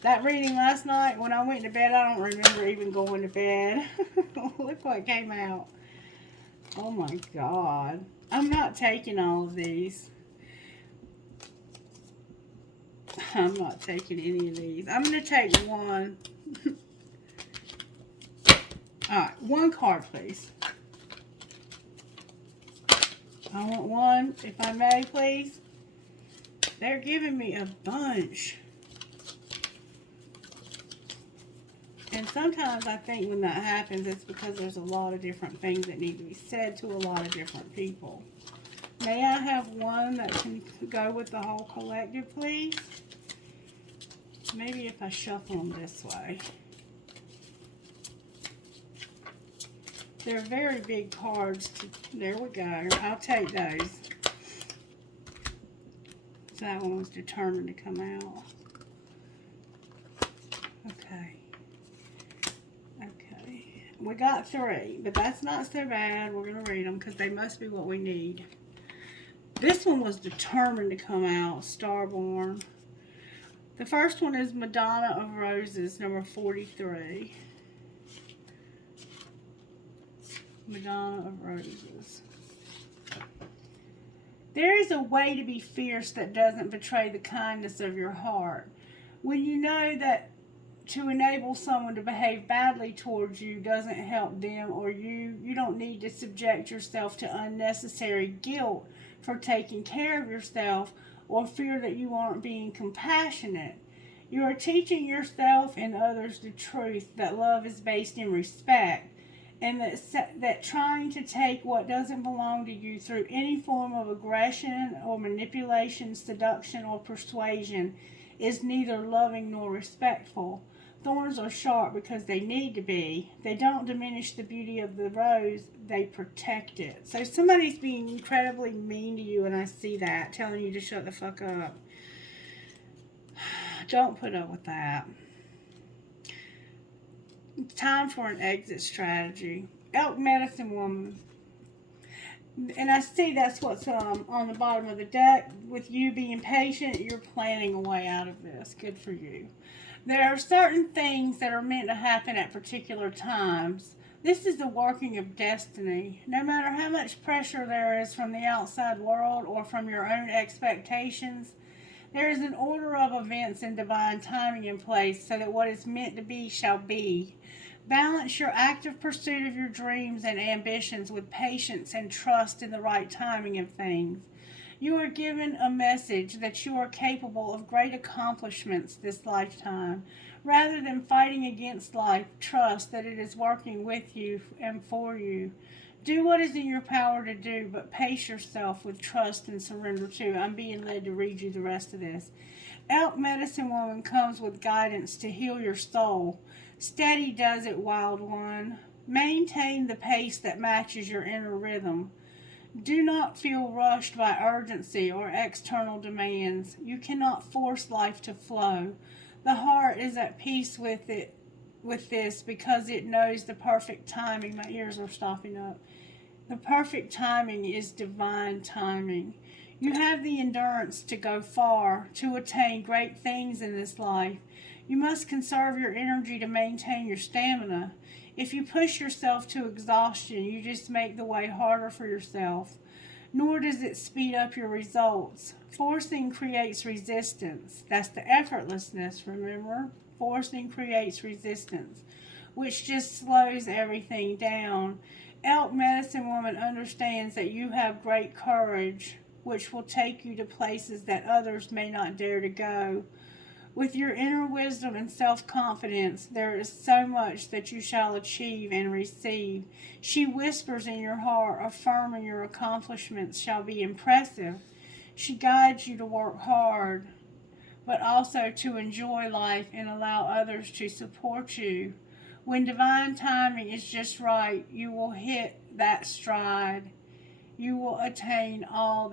That reading last night, when I went to bed, I don't remember even going to bed. Look what came out. Oh my God. I'm not taking all of these. I'm not taking any of these. I'm going to take one. Alright, one card, please. I want one, if I may, please. They're giving me a bunch. And sometimes I think when that happens, it's because there's a lot of different things that need to be said to a lot of different people. May I have one that can go with the whole collective, please? Maybe if I shuffle them this way. They're very big cards. There we go. I'll take those. So that one was determined to come out. Okay. Okay. We got 3, but that's not so bad. We're going to read them because they must be what we need. This one was determined to come out. Starborn. The first one is Madonna of Roses, number 43. Madonna of Roses. There is a way to be fierce that doesn't betray the kindness of your heart. When you know that to enable someone to behave badly towards you doesn't help them or you don't need to subject yourself to unnecessary guilt for taking care of yourself or fear that you aren't being compassionate. You are teaching yourself and others the truth that love is based in respect. And that trying to take what doesn't belong to you through any form of aggression or manipulation, seduction, or persuasion is neither loving nor respectful. Thorns are sharp because they need to be. They don't diminish the beauty of the rose, they protect it. So somebody's being incredibly mean to you, and I see that, telling you to shut the fuck up. Don't put up with that. It's time for an exit strategy. Elk medicine woman. And I see that's what's on the bottom of the deck. With you being patient, you're planning a way out of this. Good for you. There are certain things that are meant to happen at particular times. This is the working of destiny. No matter how much pressure there is from the outside world or from your own expectations, there is an order of events and divine timing in place so that what is meant to be shall be. Balance your active pursuit of your dreams and ambitions with patience and trust in the right timing of things. You are given a message that you are capable of great accomplishments this lifetime. Rather than fighting against life, trust that it is working with you and for you. Do what is in your power to do, but pace yourself with trust and surrender too. I'm being led to read you the rest of this. Elk medicine woman comes with guidance to heal your soul. Steady does it, wild one. Maintain the pace that matches your inner rhythm. Do not feel rushed by urgency or external demands. You cannot force life to flow. The heart is at peace with this because it knows the perfect timing. My ears are stopping up. The perfect timing is divine timing. You have the endurance to go far, to attain great things in this life. You must conserve your energy to maintain your stamina. If you push yourself to exhaustion, you just make the way harder for yourself. Nor does it speed up your results. Forcing creates resistance. That's the effortlessness, remember? Forcing creates resistance, which just slows everything down. Elk Medicine Woman understands that you have great courage, which will take you to places that others may not dare to go. With your inner wisdom and self-confidence, there is so much that you shall achieve and receive. She whispers in your heart, affirming your accomplishments shall be impressive. She guides you to work hard, but also to enjoy life and allow others to support you. When divine timing is just right, you will hit that stride. You will attain all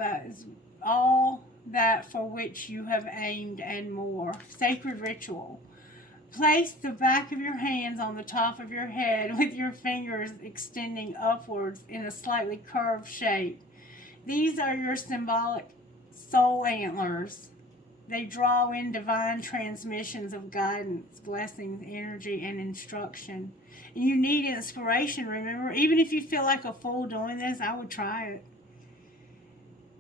that for which you have aimed and more. Sacred ritual. Place the back of your hands on the top of your head with your fingers extending upwards in a slightly curved shape. These are your symbolic soul antlers. They draw in divine transmissions of guidance, blessings, energy, and instruction. And you need inspiration, remember? Even if you feel like a fool doing this, I would try it.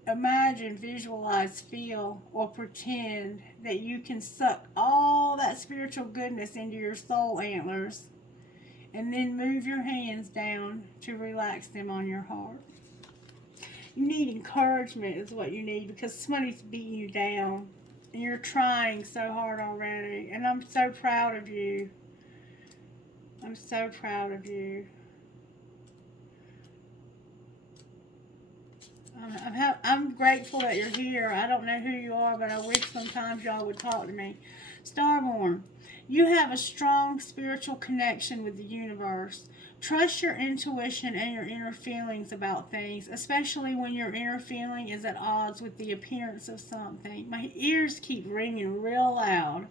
Imagine, visualize, feel, or pretend that you can suck all that spiritual goodness into your soul antlers and then move your hands down to relax them on your heart. You need encouragement is what you need because somebody's beating you down and you're trying so hard already. And I'm so proud of you. I'm so proud of you. I'm grateful that you're here. I don't know who you are, but I wish sometimes y'all would talk to me. Starborn, you have a strong spiritual connection with the universe. Trust your intuition and your inner feelings about things, especially when your inner feeling is at odds with the appearance of something. My ears keep ringing real loud.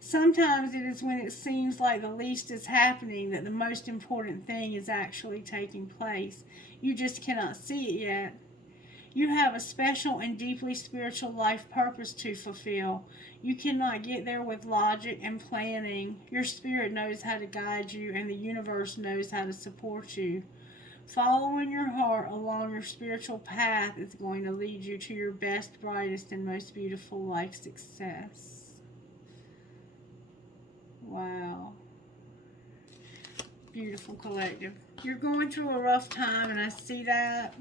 Sometimes it is when it seems like the least is happening that the most important thing is actually taking place. You just cannot see it yet. You have a special and deeply spiritual life purpose to fulfill. You cannot get there with logic and planning. Your spirit knows how to guide you, and the universe knows how to support you. Following your heart along your spiritual path is going to lead you to your best, brightest, and most beautiful life success. Wow. Beautiful collective. You're going through a rough time, and I see that.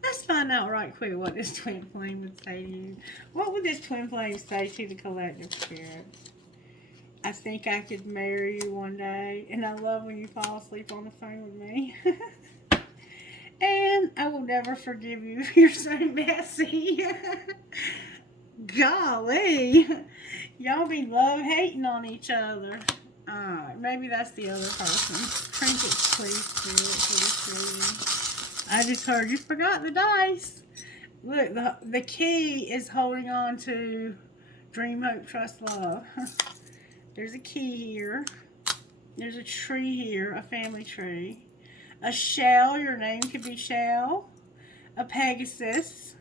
Let's find out right quick what this twin flame would say to you. What would this twin flame say to the collective spirit? I think I could marry you one day, and I love when you fall asleep on the phone with me. And I will never forgive you. You're so messy. Golly. Y'all be love-hating on each other. Alright, maybe that's the other person. Trinkets, please, spirit, for this reading. I just heard you forgot the dice. Look, the key is holding on to Dream, Hope, Trust, Love. There's a key here. There's a tree here, a family tree. A shell, your name could be Shell. A Pegasus.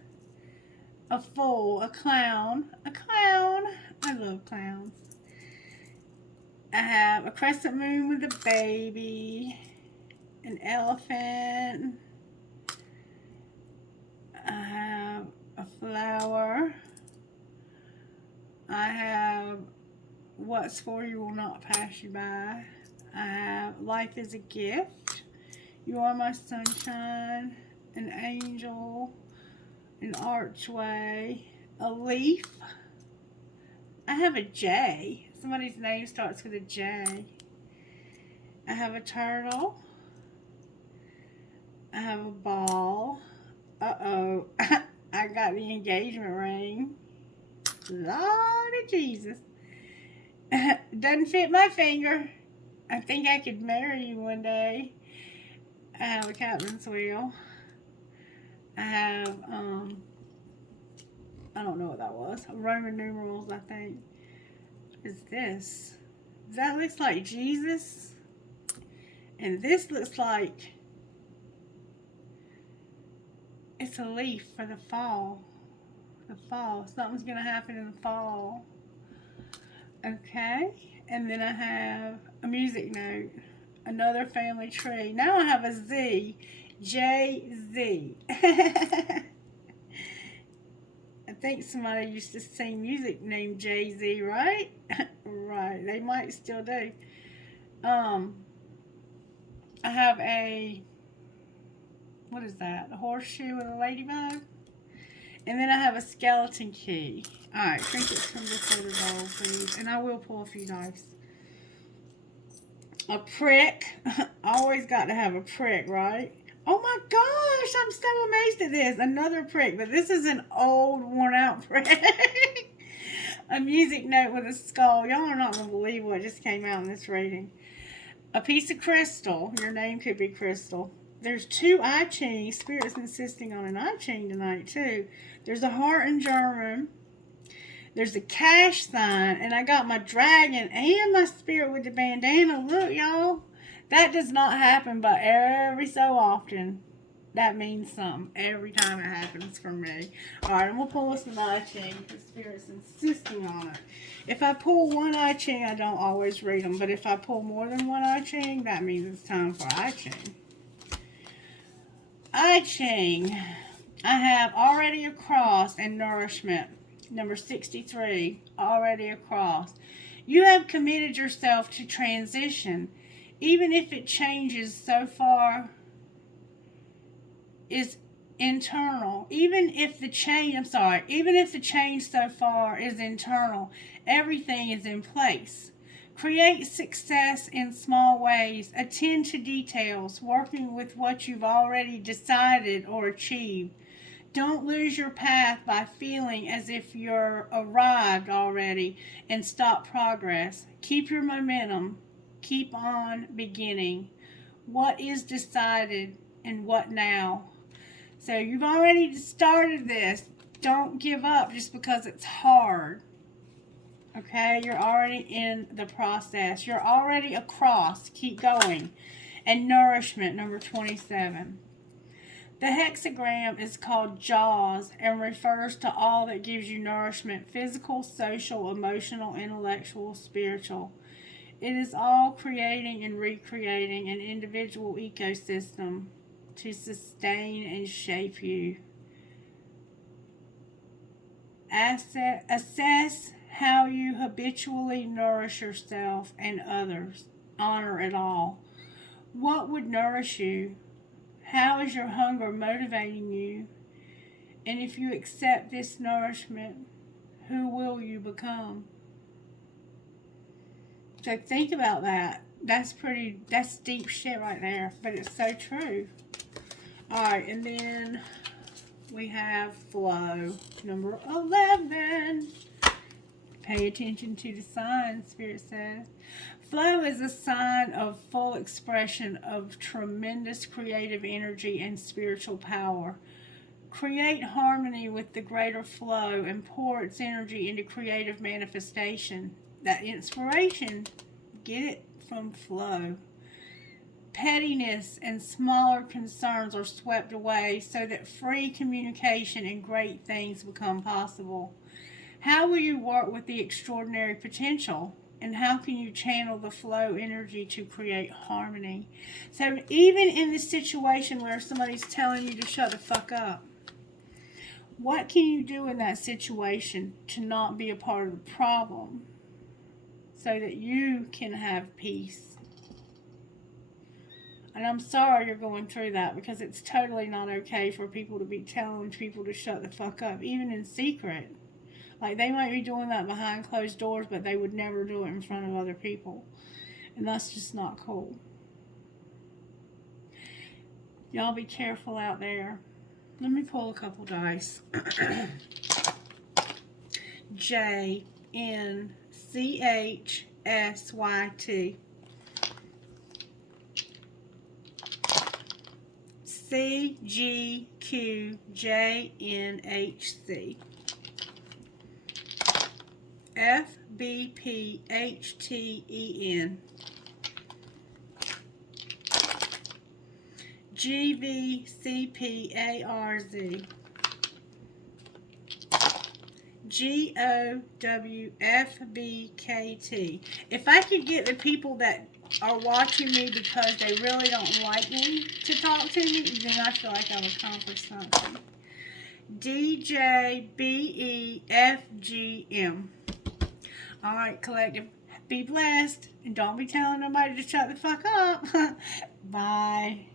A fool, a clown. A clown. I love clowns. I have a crescent moon with a baby. An elephant. I have a flower. I have what's for you will not pass you by. I have life is a gift. You are my sunshine. An angel. An archway. A leaf. I have a J. Somebody's name starts with a J. I have a turtle. I have a ball. Uh-oh. I got the engagement ring. Lord of Jesus. Doesn't fit my finger. I think I could marry you one day. I have a captain's wheel. I have, I don't know what that was. Roman numerals, I think. What is this? That looks like Jesus. And this looks like it's a leaf for the fall. The fall. Something's going to happen in the fall. Okay. And then I have a music note. Another family tree. Now I have a Z. J-Z. I think somebody used to sing music named Jay-Z, right? Right. They might still do. I have a, what is that? A horseshoe with a ladybug? And then I have a skeleton key. Alright, trinkets from this other bowl, please. And I will pull a few dice. A prick. Always got to have a prick, right? Oh my gosh, I'm so amazed at this. Another prick, but this is an old, worn-out prick. A music note with a skull. Y'all are not going to believe what just came out in this reading. A piece of crystal. Your name could be Crystal. There's 2 I Ching. Spirit's insisting on an I Ching tonight, too. There's a heart in German. There's a cash sign. And I got my dragon and my spirit with the bandana. Look, y'all. That does not happen, but every so often, that means something. Every time it happens for me. Alright, I'm going to pull some I Ching because Spirit's insisting on it. If I pull one I Ching, I don't always read them. But if I pull more than one I Ching, that means it's time for I Ching. I Ching. I have already a cross and nourishment. Number 63. Already a cross. You have committed yourself to transition. Even if it changes so far is internal. Even if the change so far is internal, everything is in place. Create success in small ways. Attend to details, working with what you've already decided or achieved. Don't lose your path by feeling as if you're arrived already and stop progress. Keep your momentum. Keep on beginning. What is decided and what now? So you've already started this. Don't give up just because it's hard. Okay? You're already in the process. You're already across. Keep going. And nourishment, number 27. The hexagram is called Jaws and refers to all that gives you nourishment: physical, social, emotional, intellectual, spiritual. It is all creating and recreating an individual ecosystem to sustain and shape you. Assess how you habitually nourish yourself and others. Honor it all. What would nourish you? How is your hunger motivating you? And if you accept this nourishment, who will you become? So think about that. That's deep shit right there, but it's so true. Alright, and then we have flow, number 11. Pay attention to the signs, Spirit says. Flow is a sign of full expression of tremendous creative energy and spiritual power. Create harmony with the greater flow and pour its energy into creative manifestation. That inspiration, get it from flow. Pettiness and smaller concerns are swept away so that free communication and great things become possible. How will you work with the extraordinary potential? And how can you channel the flow energy to create harmony? So even in the situation where somebody's telling you to shut the fuck up, what can you do in that situation to not be a part of the problem so that you can have peace? And I'm sorry you're going through that, because it's totally not okay for people to be telling people to shut the fuck up, even in secret. Like, they might be doing that behind closed doors, but they would never do it in front of other people. And that's just not cool. Y'all be careful out there. Let me pull a couple dice. J-N-C-H-S-Y-T. CGQJNHC FBPHTEN GVCPARZ GOWFBKT. If I could get the people that are watching me because they really don't like me to talk to me, then I feel like I've accomplished something. DJBEFGM. Alright, collective. Be blessed. And don't be telling nobody to shut the fuck up. Bye.